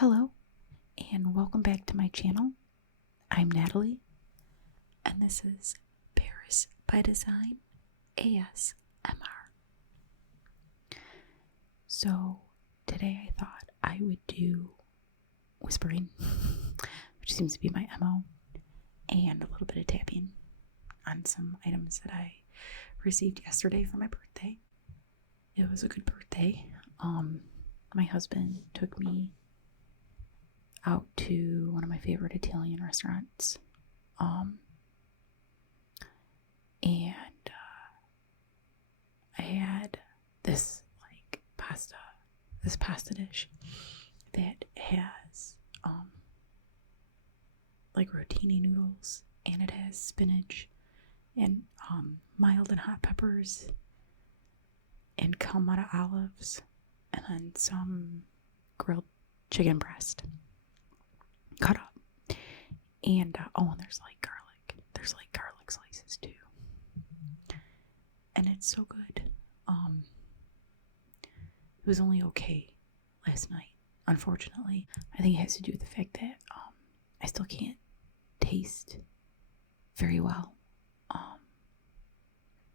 Hello, and welcome back to my channel. I'm Natalie, and this is Paris by Design ASMR. So, today I thought I would do whispering, which seems to be my MO, and a little bit of tapping on some items that I received yesterday for my birthday. It was a good birthday. My husband took me out to one of my favorite Italian restaurants, and I had this pasta dish that has rotini noodles, and it has spinach and mild and hot peppers and Kalamata olives, and then some grilled chicken breast cut up, and and there's garlic slices too, and it's so good. It was only okay last night, unfortunately. I think it has to do with the fact that I still can't taste very well,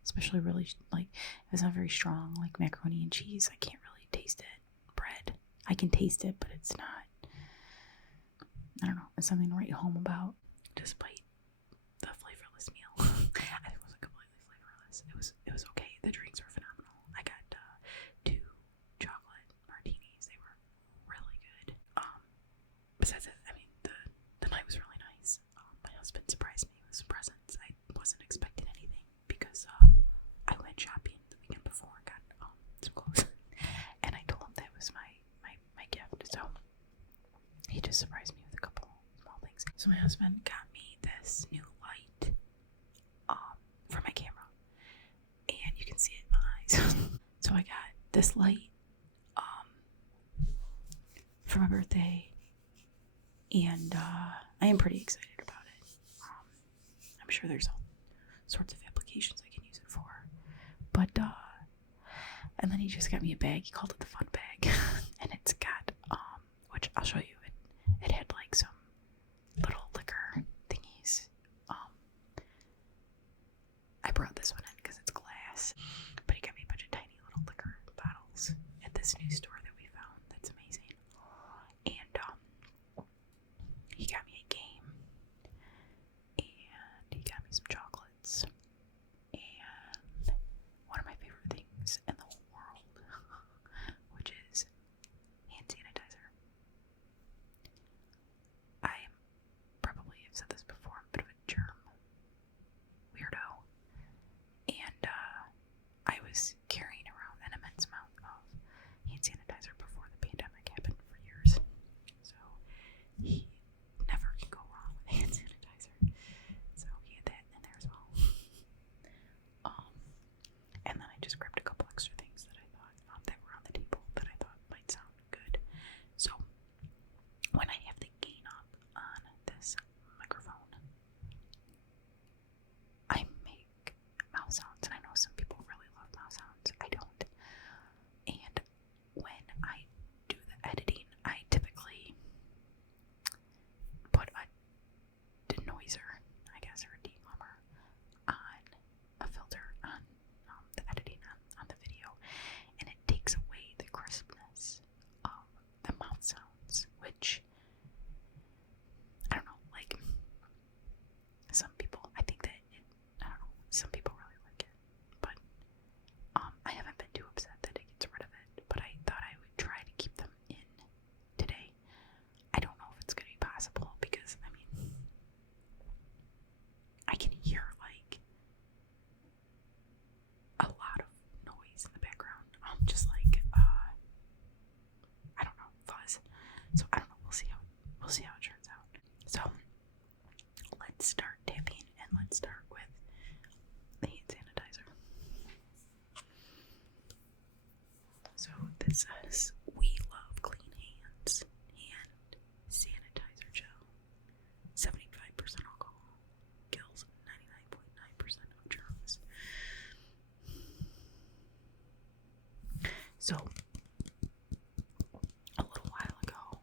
especially really it's not very strong, like macaroni and cheese. I can't really taste it. Bread, I can taste it, but it's not, I don't know, it's something to write home about, despite the flavorless meal. I think it wasn't completely flavorless. It was okay. The drinks were phenomenal. I got 2 chocolate martinis. They were really good. Besides that, I mean, the night was really nice. My husband surprised me with some presents. I wasn't expecting anything because I went shopping the weekend before and got some clothes, and I told him that was my gift. So he just surprised me with a couple small things. So my husband got me this new light for my camera, and you can see it in my eyes. So I got this light for my birthday, and I am pretty excited about it. I'm sure there's all sorts of applications I can use it for, but and then he just got me a bag. He called it the fun bag, and it's got which I'll show you. It had like some little liquor thingies. I brought this one in because it's glass, but he got me a bunch of tiny little liquor bottles at this new store that we found. That's amazing. And he got me a game, and he got me some chocolates, and one of my favorite things in the whole world, which is hand sanitizer. I probably have said this before, I'm a bit of a germ weirdo, and I was carrying around an immense amount of hand sanitizer before the pandemic happened for years. So he never can go wrong with hand sanitizer. So he had that in there as well. And then I just grabbed a couple extra things that I thought that were on the table that I thought might sound good. So when I have the gain up on this microphone, I make mouth sounds, and I know some people really love mouth sounds. I don't. And when I do the editing, I typically put a denoiser, I guess, or a demummer on a filter on the editing on the video, and it takes away the crispness of the mouth sounds, which, I don't know, like, some people, I think that I don't know, some people really like it, but I haven't been too upset that it gets rid of it, but I thought I would try to keep them in today. I don't know if it's going to be possible, because, I mean, I can hear, like, a lot of noise in the background, just like, I don't know, fuzz. So I don't know, we'll see how it turns out. So let's start tapping, and let's start with the hand sanitizer. So this says, "We love clean hands. Hand sanitizer gel. 75% alcohol. Kills 99.9% of germs." So a little while ago,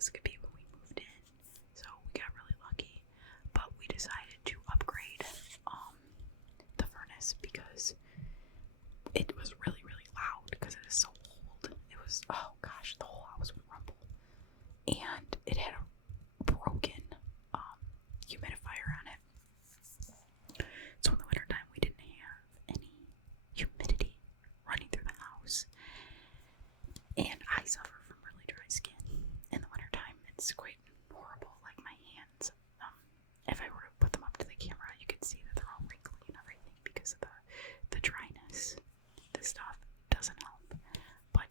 this could be when we moved in. So we got really lucky. But we decided to upgrade the furnace because it was really, really loud because it is so old. It was, oh gosh, the whole house would rumble. And it had a broken humidifier on it. So in the wintertime, we didn't have any humidity running through the house. And I suffer from really dry skin. In the wintertime, it's quite horrible. Like my hands, if I were to put them up to the camera, you could see that they're all wrinkly and everything because of the dryness. This stuff doesn't help. But,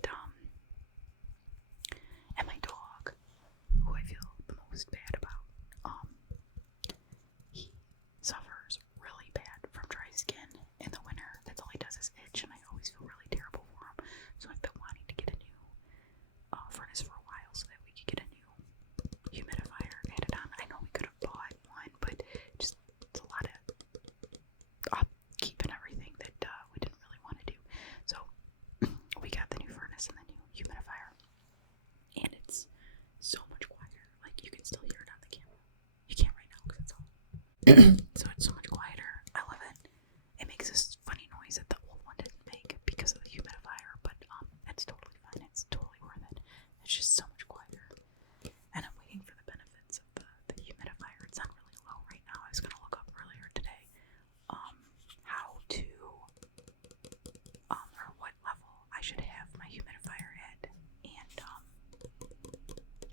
and my dog, who I feel the most bad about, he suffers really bad from dry skin in the winter. That's all he does is itch, and I always feel really terrible for him. So I've been wanting to get a new furnace for a while so that we could get a new humidifier added on. I know we could have bought one, but just it's a lot of upkeep and everything that we didn't really want to do. So we got the new furnace and the new humidifier, and it's so much quieter. Like you can still hear it on the camera. You can't right now because it's all. So it's so much quieter. I love it. It makes this funny noise that the old one didn't make because of the humidifier, but it's totally fine. It's totally worth it. It's just so much quieter. And I'm waiting for the benefits of the humidifier. It's not really low right now. I was gonna look up earlier today how to or what level I should have my humidifier at and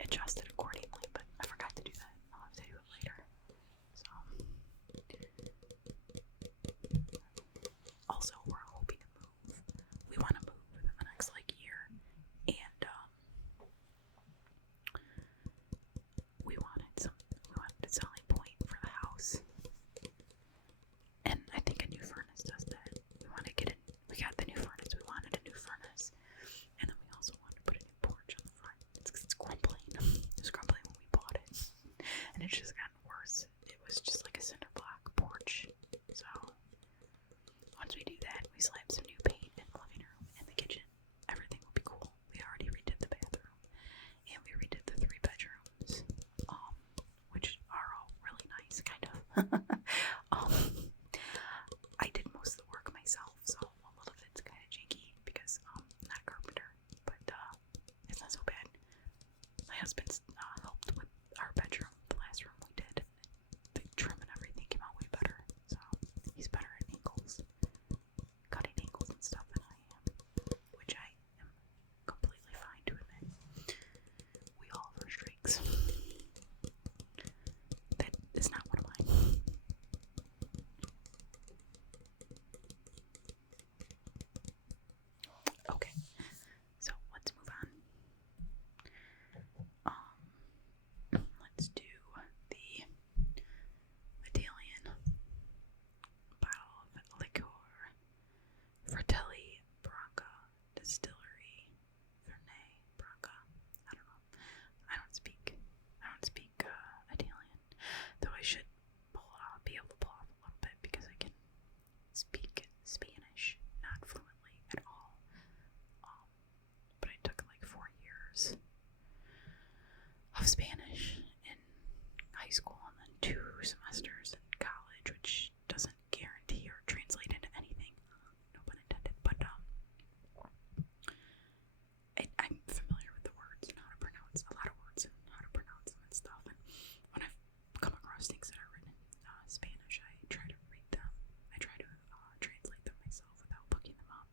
adjust it accordingly, but I forgot to do that. I'll have to do it later. So also we're hoping to move. We want to move within the next year, and we wanted a selling point for the house, and I think a new furnace does that. We got the new furnace. We wanted a new furnace, and then we also wanted to put a new porch on the front. It's crumbling. It was crumbling when we bought it, and it's just gotten worse. It was just like a cinder block porch. So once we do that, we slap some new paint in the living room and the kitchen. Everything will be cool. We already redid the bathroom, and we redid the 3 bedrooms, which are all really nice, kind of. I did most of the work myself, so a little of it's kind of janky because I'm not a carpenter, but it's not so bad. My husband's helped with our bedroom, the last room we did. The trim and everything came out way better, so he's better at angles, cutting angles and stuff than I am, which I am completely fine to admit. We all have our streaks. That is not one of mine. Okay, so let's move on. Let's do the Italian bottle of liqueur, Fratelli Branca Distillery, Fernet Branca. I don't know. I don't speak Italian, though I should be able to pull off a little bit because I can speak Spanish, not fluently at all. But I took 4 years of Spanish in high school and then 2 semesters in college, which doesn't guarantee or translate into anything. No pun intended. But I'm familiar with the words and how to pronounce a lot of words and how to pronounce them and stuff. And when I've come across things that are written in Spanish, I try to read them. I try to translate them myself without looking them up.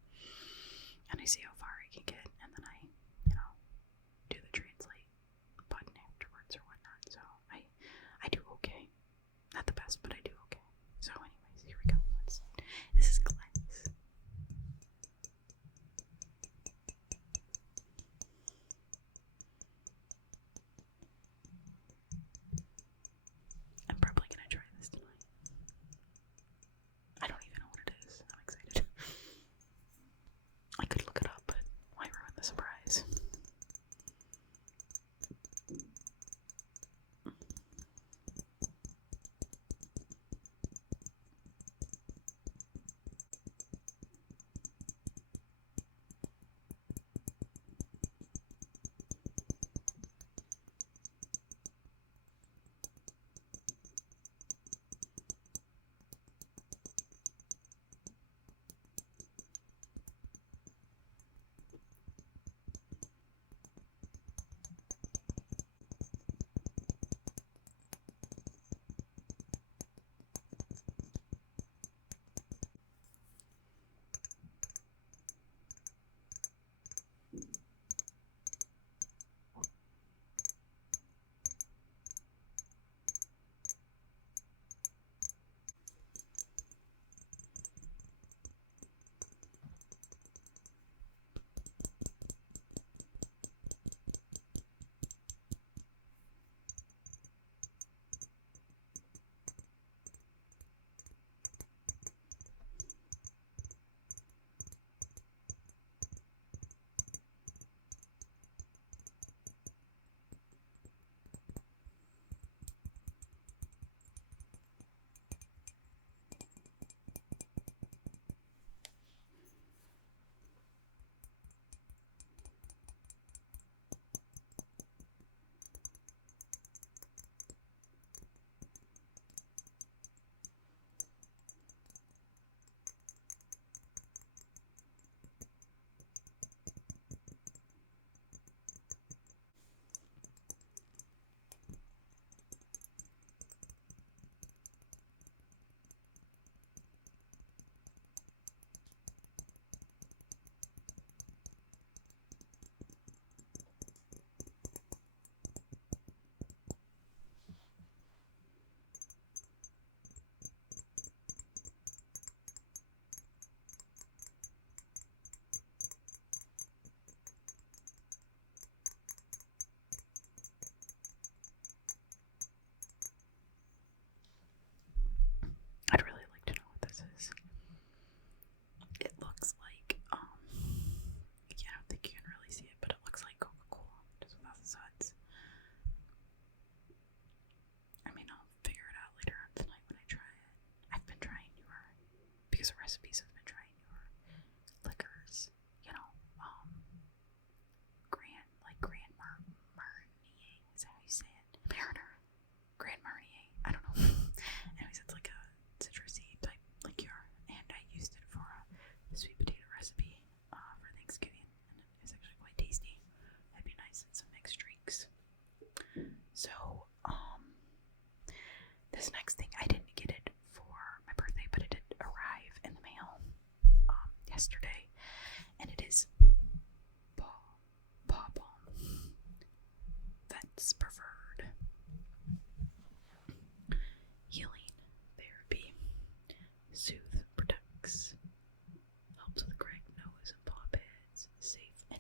And I see how far I can get, and then I,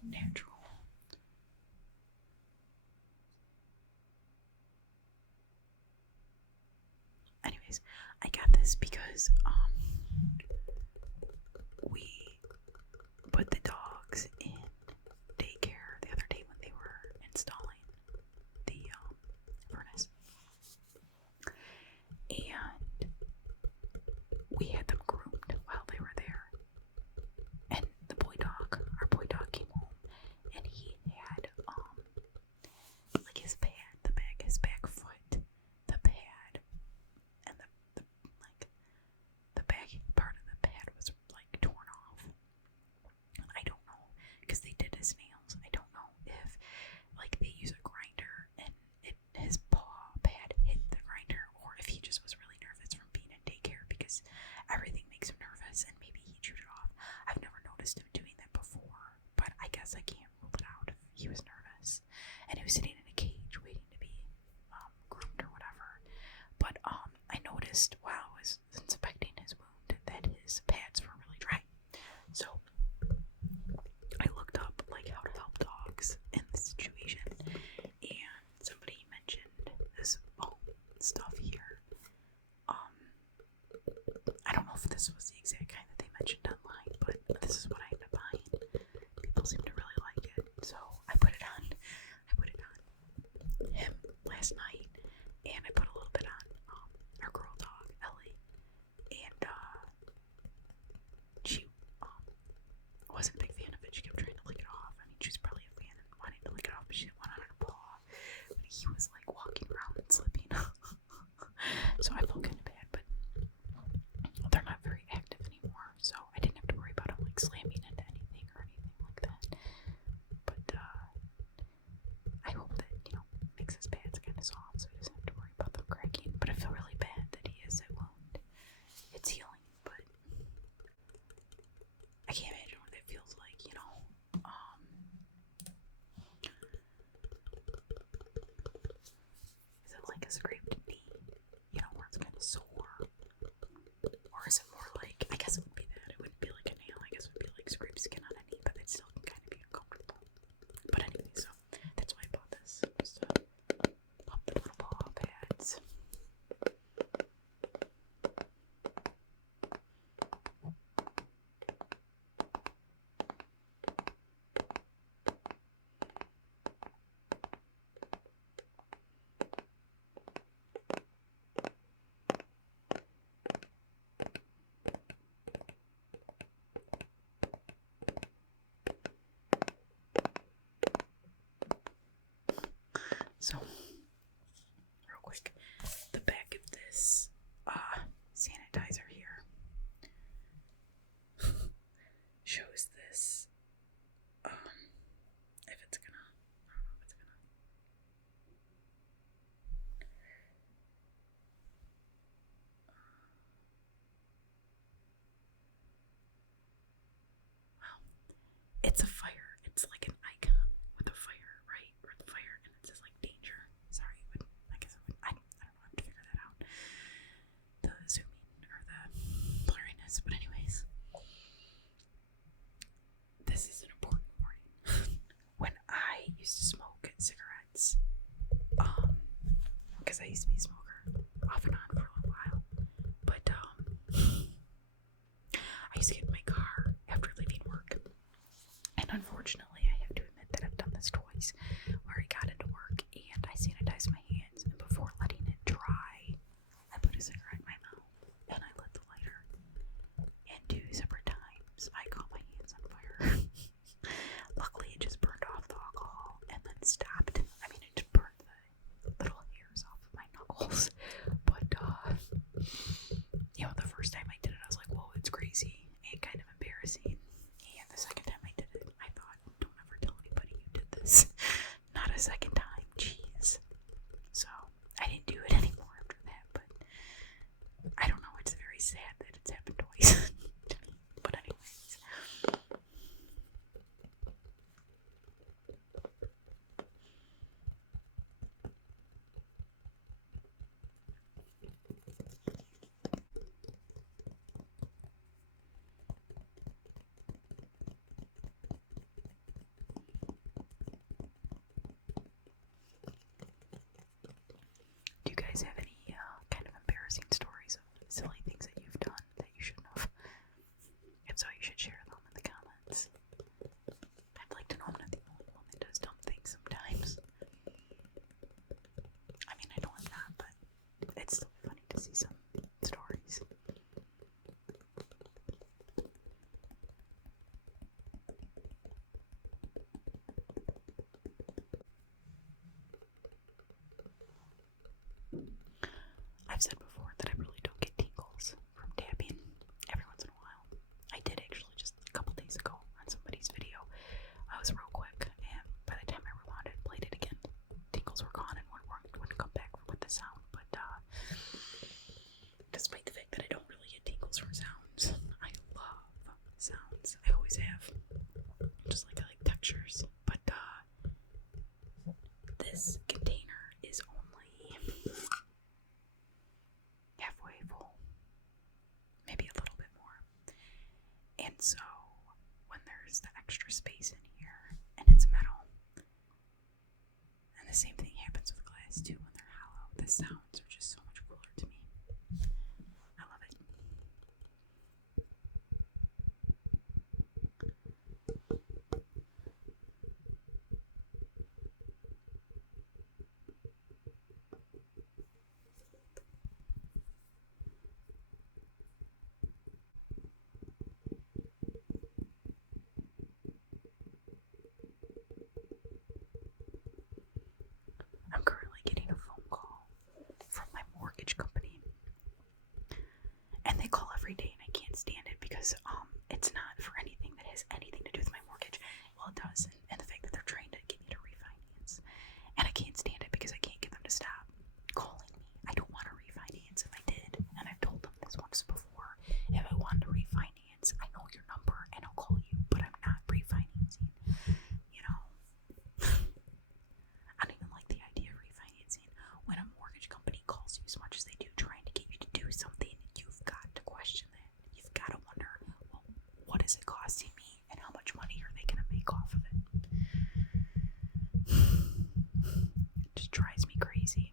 natural. Anyways, I got this because we put the dogs in daycare the other day when they were installing the furnace, and we had them groomed while they were there. And our boy dog came home, and he had like his back foot, the pad, and the back part of the pad was like torn off. I don't know, because they did his nails. I don't know if like they use a grinder and his paw pad hit the grinder, or if he just was really nervous from being in daycare because everything makes him nervous and maybe he chewed it off. I've never noticed him doing that before, but I guess I can't rule it out if he was nervous. And he was sitting in a cage waiting to be groomed or whatever. But I noticed while I was inspecting his wound that his pads were really dry. So I looked up like how to help dogs in this situation, and somebody mentioned this bone stuff here. I don't know if this was the exact kind that they mentioned online, but this is what I ended up buying. People seem to really like it, so I put it on him last night, and I put a little bit on our girl dog Ellie, and she wasn't a big fan of it. She kept trying to lick it off. I mean, she was probably a fan and wanting to lick it off, but she didn't want it on her paw. But he was like walking around and slipping. So I felt kind of bad, but they're not very active anymore, so I didn't have to worry about him like slamming into anything or anything like that. But I hope that, makes his pads kind of soft so he doesn't have to worry about them cracking. But I feel really bad that he has that wound. It's healing, but I can't imagine what that feels like, Is it like a scraped knee, where it's kind of sore? Or is it more like, I guess it would be that. It wouldn't be like a nail. I guess it would be like scraped skin on a knee, but it still can kind of be uncomfortable. But anyway, so that's why I bought this. Just to pump the little paw pads. So, real quick, the back of this sanitizer here shows this. If it's gonna, I don't know if it's gonna. Well, it's a fire. It's like an icon with a fire, right? Or the fire, and it says like danger. Sorry, I guess I don't know how to figure that out. The zooming or the blurriness, but anyways, this is an important warning. When I used to smoke cigarettes, because I used to be a smoker off and on for a little while, but I used to get in my car after leaving work, and unfortunately I have to admit that I've done this twice, where I got into work and I sanitized my hands, and before letting it dry, I put a cigarette in my mouth and I lit the lighter, and 2 separate times I caught my hands on fire. Luckily it just burned off the alcohol and then stopped. I mean, it just burned the little hairs off of my knuckles, but the first time I did it I was like, whoa, it's crazy and kind of embarrassing, and the second time I did it I thought, don't ever tell anybody you did this. Not a second time, jeez. So I didn't do it anymore after that, but I don't know, it's very sad that it's happened twice to me. But anyways, pictures, but this container is only halfway full, maybe a little bit more. And so when there's the extra space in here and it's metal, and the same thing happens with glass too when they're hollow, the sounds are just so much cooler to me. I love it. I'm currently getting a phone call from my mortgage company, and they call every day, and I can't stand it because it's not for anything that has anything to do with my mortgage. Well, it does, and the fact that they're trying to get me to refinance, and I can't stand it because I can't get them to stop calling me. I don't want to refinance. If I did, and I've told them this once before, if I wanted to refinance, I know your number and I'll call you, but I'm not refinancing. You know, I don't even like the idea of refinancing. When a mortgage company calls you as much as they do, trying to get you to do something, you've got to question that. You've got to wonder, well, what is it costing me, and how much money are they going to make off of it? It just drives me crazy.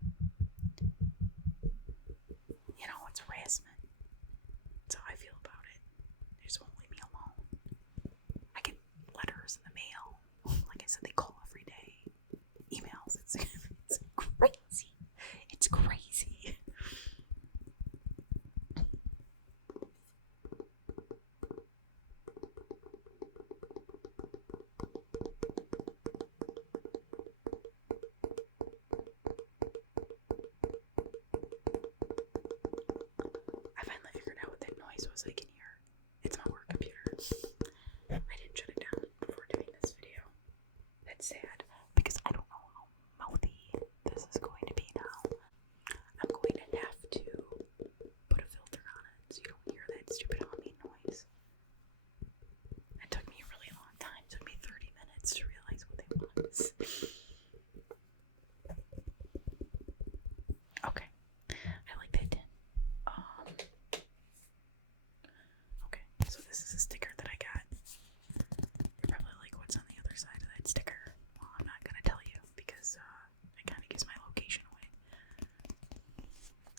You know, it's harassment. That's how I feel about it. They just won't leave me alone. I get letters in the mail. Like I said, they call every day. Emails. It's crazy. It's crazy. I finally figured out what that noise was I can hear. It's my work computer. I didn't shut it down before doing this video. That's sad because I don't know how mouthy this is going to be now. I'm going to have to put a filter on it so you don't hear that stupid humming noise. It took me a really long time. It took me 30 minutes to realize what it was. Okay. I like that tin. Okay, so this is a sticker that I got. You're probably like, what's on the other side of that sticker? Well, I'm not gonna tell you because it kind of gives my location away.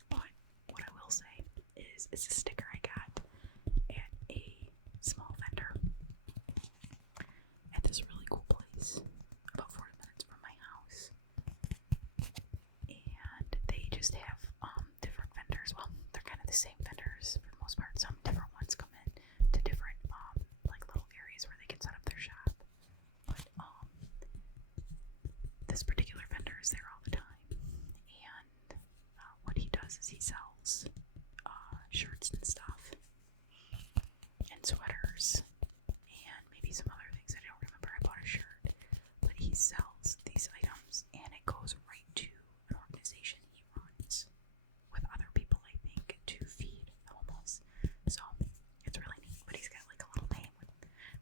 But what I will say is, it's a sticker I got at a small vendor at this really cool place about 40 minutes from my house. And they just have different vendors. Well, they're kind of the same vendors for the most part. Some different ones come in to different like little areas where they can set up their shop. But this particular vendor is there all the time. And what he does is he sells shirts and stuff, and sweaters, and maybe some other things. I don't remember. I bought a shirt, but he sells these items, and it goes right to an organization he runs with other people, I think, to feed the homeless. So it's really neat. But he's got like a little name with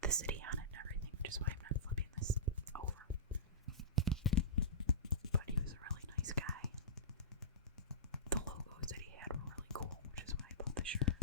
the city on it and everything, which is why I'm not flipping this over. But he was a really nice guy. The logos that he had were really cool, which is why I bought the shirt.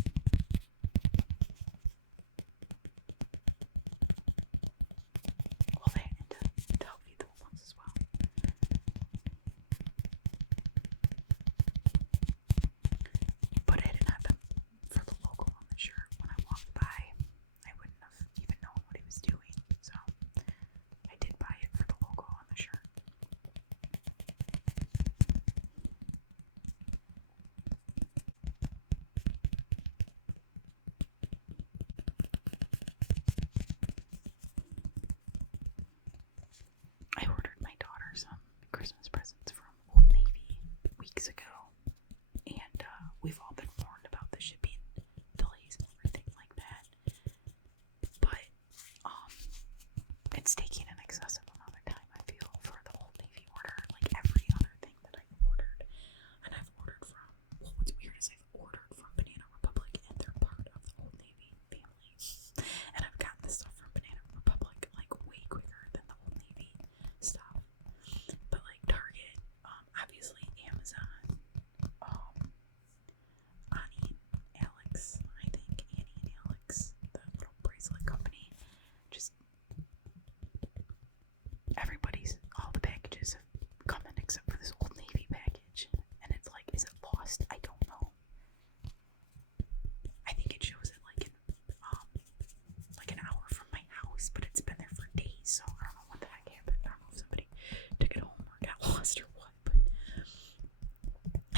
lost or what, but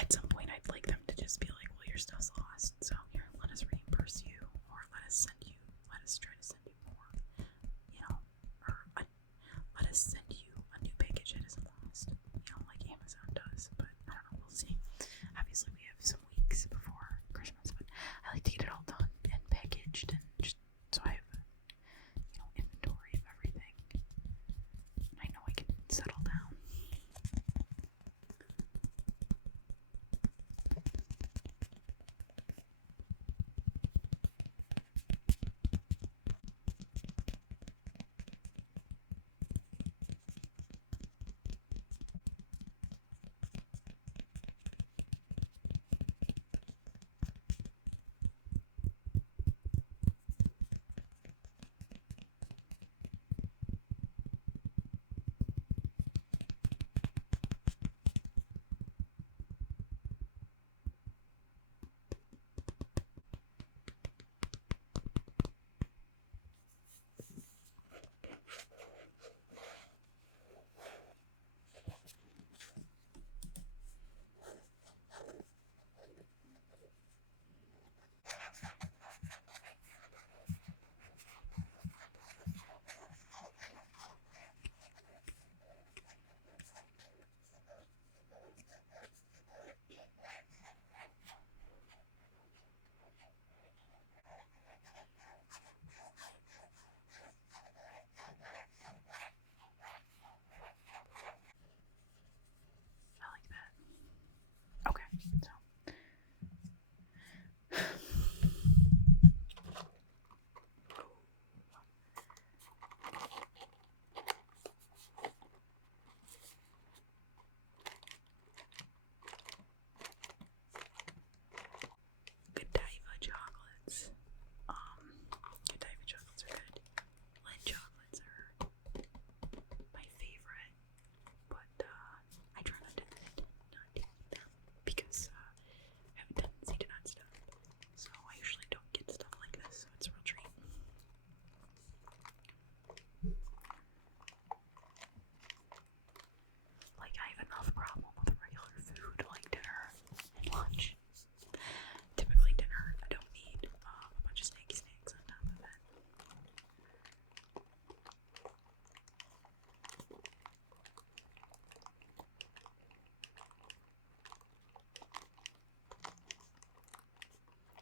at some point I'd like them to just be like, well, your stuff's lost, so here, let us reimburse you, or let us try to send you more, or let us send you a new package that isn't lost, like Amazon does, but I don't know, we'll see. Obviously we have some weeks before Christmas, but I like to get it all done and packaged, and just so I have inventory of everything. I know I can settle down. Godiva chocolates. Godiva chocolates are good. Lint chocolates are my favorite, but I try not to eat them because I have a tendency to not stop. So I usually don't get stuff like this, so it's a real treat. Like, I have enough problem with regular food like dinner and lunch. Typically dinner, I don't need a bunch of snacky snacks on top of it.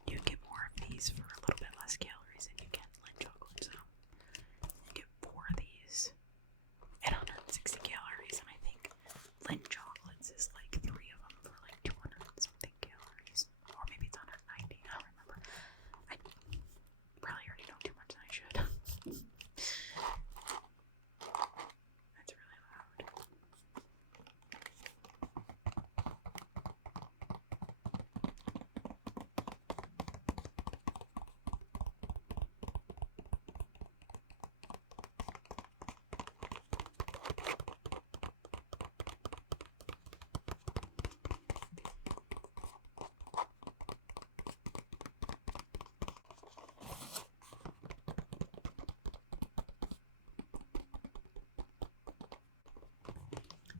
You get more of these for a little bit less calories than you get Lint chocolates. So you get 4 of these at 160 calories, and I think Lint chocolates is like 3 of them for like 200 something calories, or maybe it's 190. I don't remember. I probably already know too much than I should. That's really loud.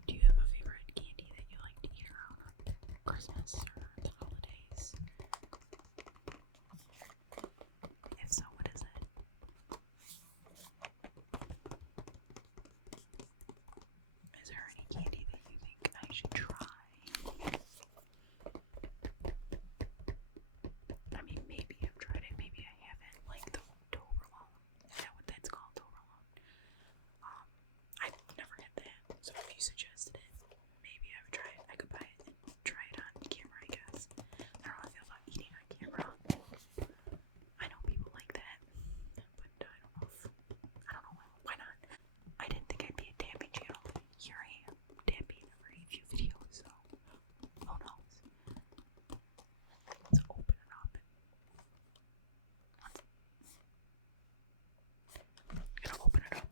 Do you have a favorite candy that you like to eat around Christmas or the holidays? If so, what is it? Is there any candy that you think I should try? I mean, maybe I've tried it, maybe I haven't. Like the Toblerone. Is that what that's called? Toblerone? I've never had that, so if you suggested it, maybe I would try it. I could buy it and try it on camera, I guess. I don't know how I feel about eating on camera. I know people like that, but I don't know, why not? I didn't think I'd be a tapping channel. Here I am, tapping every few videos, so who knows? Let's open it up. I'm gonna open it up.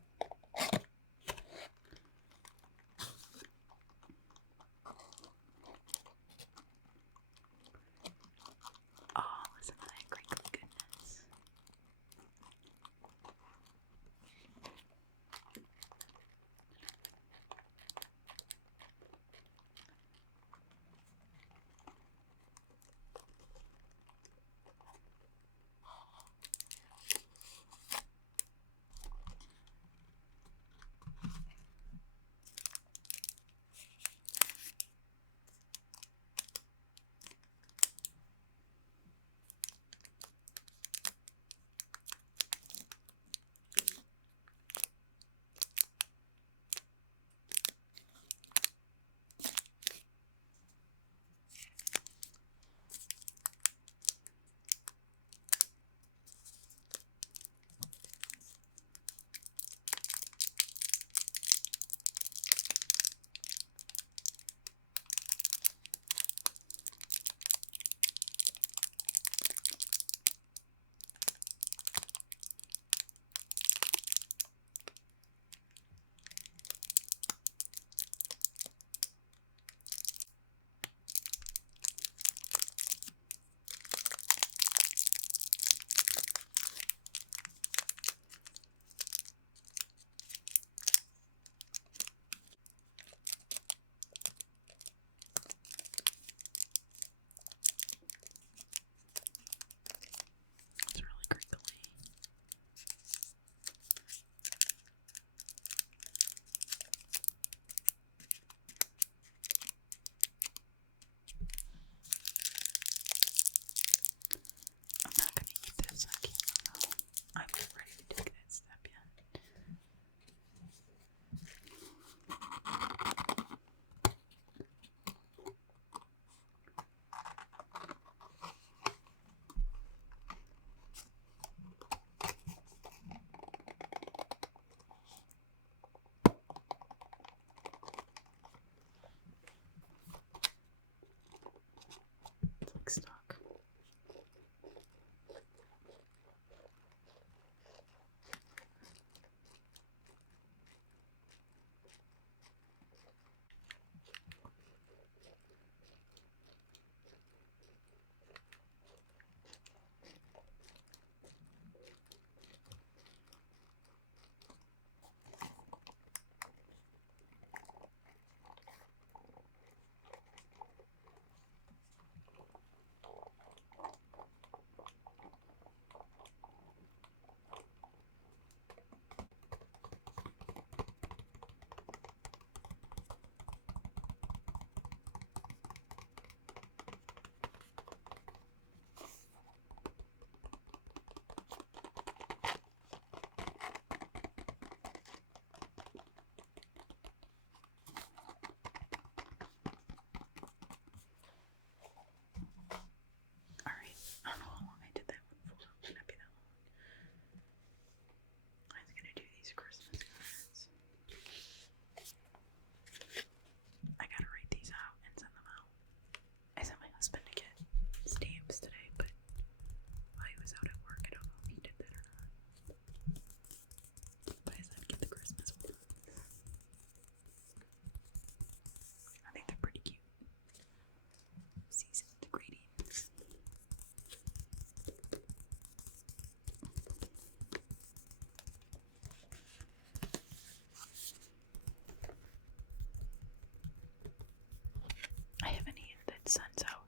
sends out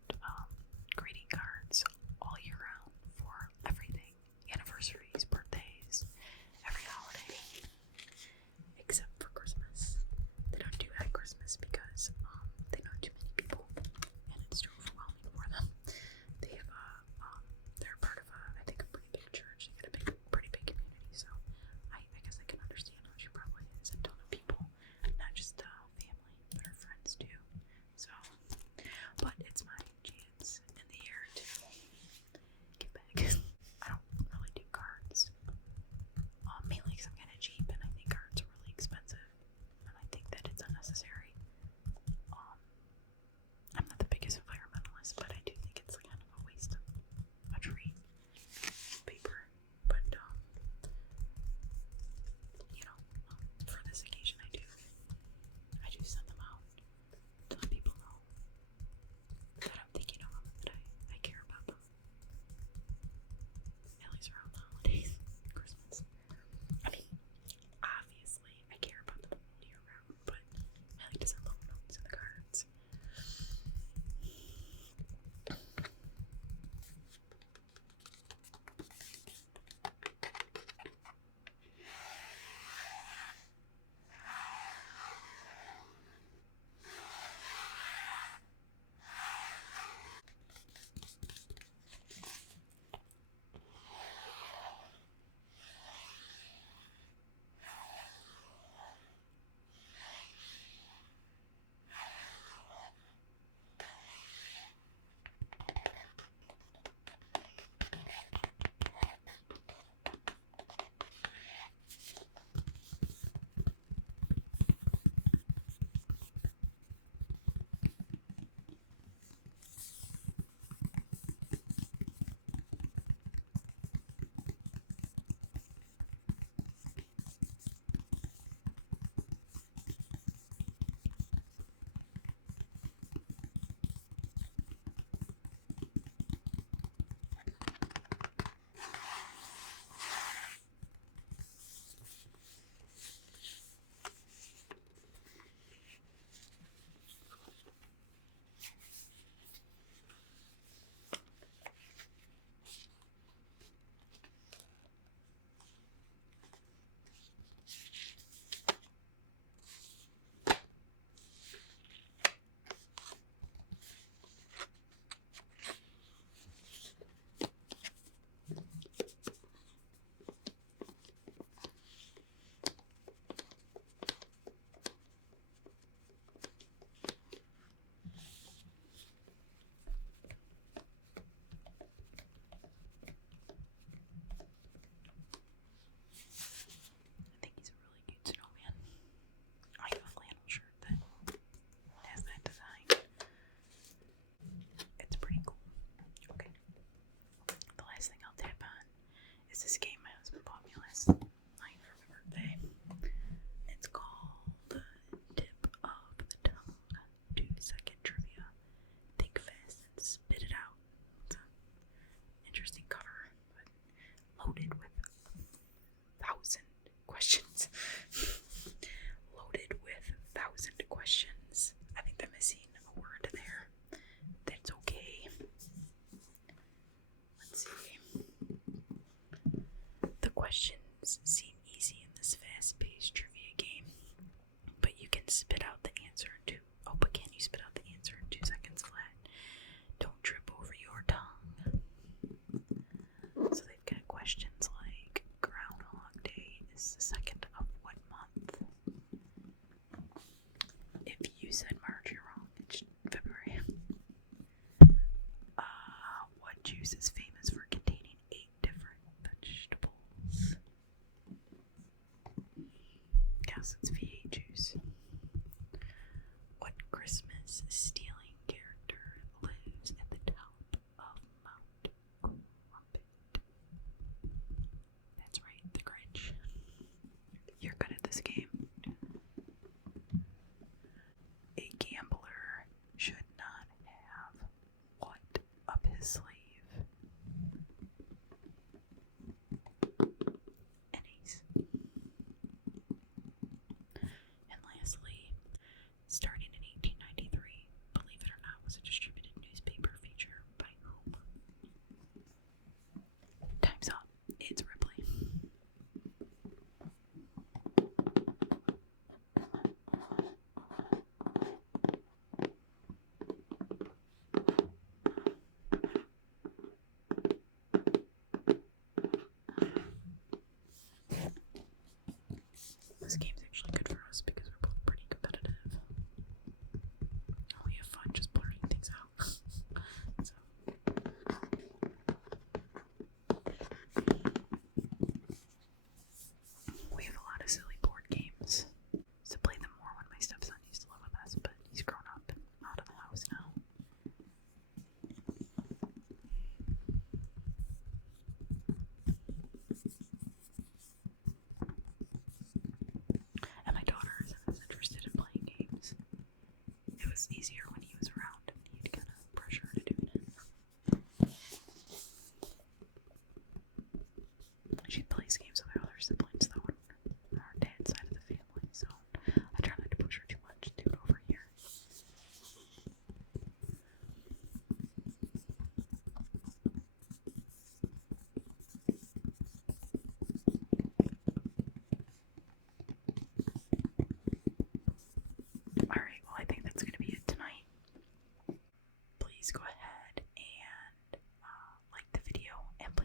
greeting cards all year round for everything. Anniversaries, birthdays, every holiday. Except for Christmas. They don't do at Christmas because they know too many people and it's too overwhelming for them. They have they're part of I think a pretty big church. They got a pretty big community, so I guess I can understand how she probably has a ton of people, not just family, but her friends too. So, but it's my chance in the year to give back. I don't really do cards, mainly because I'm kind of cheap, and I think cards are really expensive, and I think that it's unnecessary. I'm not the biggest environmentalist, but I do think it's kind of a waste of a tree paper. But for this occasion, I do send them out to let people know that I'm thinking of them, that I care about them. At least around the holidays, Christmas. I mean, obviously, I care about them all year round, but I like to send little notes in the cards. This game my husband bought me last night for my birthday. It's called Tip of the Tongue. 2-second trivia. Think fast and spit it out. It's an interesting cover, but loaded with 1,000 questions. Loaded with 1,000 questions. I think they're missing a word there. That's okay. Let's see. The questions seem easy in this fast-paced trivia game, but you can spit out the answer in but can you spit out the answer in 2 seconds flat? Don't trip over your tongue. So they've got questions like, Groundhog Day is the 2nd of what month? If you said March, you're wrong. It's February. What juice is famous for containing 8 different vegetables? Guess it's V8 juice. What Christmas stealing character lives at the top of Mount Crumpet? That's right, the Grinch. You're good at this game. A gambler should not have what up his sleeve? An ace.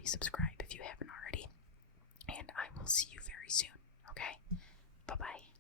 please subscribe if you haven't already. And I will see you very soon. Okay? Bye-bye.